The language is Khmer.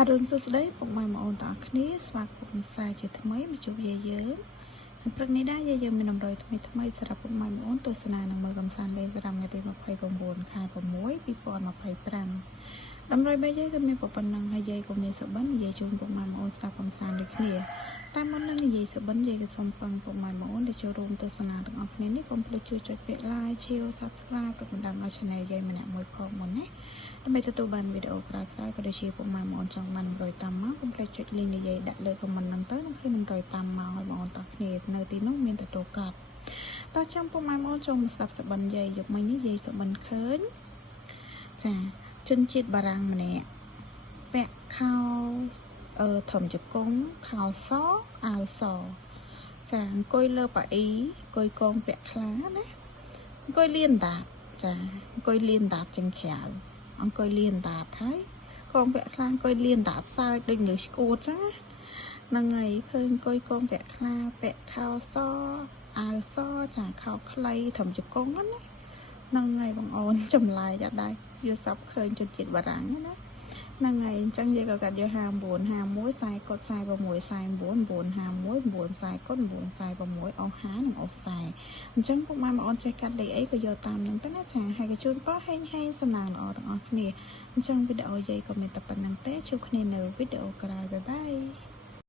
អរុនសួស្តីពុកម៉ែបងប្អូនទាំងអស់គ្នាស្វាគមន៍សាជាថ្មីមកជួបយាយយើងព្រឹកនេះដែរយាយយើងមានតម្រុយថ្មីសម្រាប់ពុកម៉ែបងប្អូនទស្សនានឹងមើលកំសាន្តលេងសម្រាប់ថ្ងៃទី29 ខែ6 2025តម្រុយបែយាយក៏មានប៉ុណ្ណឹងហើយយាយក៏មានសុបិននិយាយជូនពុកម៉ែបងប្អូនស្ដាប់កំសាន្តដូចគ្នាតែមុននឹងនិយាយសុបិនយាយក៏សូមពឹងពុកម៉ែបងប្អូនដែលចូលរួមទស្សនាទាំងអស់គ្នានេះកុំភ្លេចជួយចុចពាក្យ like share subscribe ទៅបណ្ដឹងឲ្យ channel យាយម្នាក់មួយផងមុនណាដើម្បីទទួលបានវីដេអូក្រោយៗក៏ដូចជាពុកម៉ែបងប្អូនចង់បានតម្រុយតាមមកកុំភ្លេចចុច link និយាយដាក់លើ comment ហ្នឹងទៅនឹងឃើញតម្រុយតាមមកឲ្យបងប្អូនទាំងគ្នានៅទីនោះមានទទួលកាត់តោះចាំពុកម៉ែបងប្អូនចូលមកស្ដាប់សុបិនយាយយកមិញនេះយាយសុបិនឃើញចាជនជាតិបារាំងម្នាក់ពាក់ខោធំជង្គង់ខោសអាវសចាអង្គុយលើប៉ាអ៊ីអង្គុយកងពាក់ខ្លាណាអង្គុយលៀនដាតចាអង្គុយលៀនដាតចេញក្រៅអង្គុយលៀនដាតហើយកងពាក់ខ្លាអង្គុយលៀនដាតសើចដូចលើស្គួតចឹងហ្នឹងហើយឃើញអង្គុយកងពាក់ខ្លាពាក់ខោសអាវសចាខោខ្លីធំជង្គង់ណាហ្នឹងហើយបងអូនចម្លែកអត់ដែរយល់សពឃើញជនជាតិបារាំងណាហ្នឹងហើយអញ្ចឹងយើងក៏កាត់យក59 51 40កុដ46 49 951 9 40កុដ9 46អស់50និងអស់40អញ្ចឹងពុកម៉ែបងប្អូនចេះកាត់លេខអីក៏យកតាមហ្នឹងទៅណាចាហើយក៏ជូនពរហេងសំណាងល្អទាំងអស់គ្នាអញ្ចឹងវីដេអូយាយក៏មានតែប៉ុណ្្នឹងទេជួបគ្នានៅវីដេអូក្រោយបាយបាយ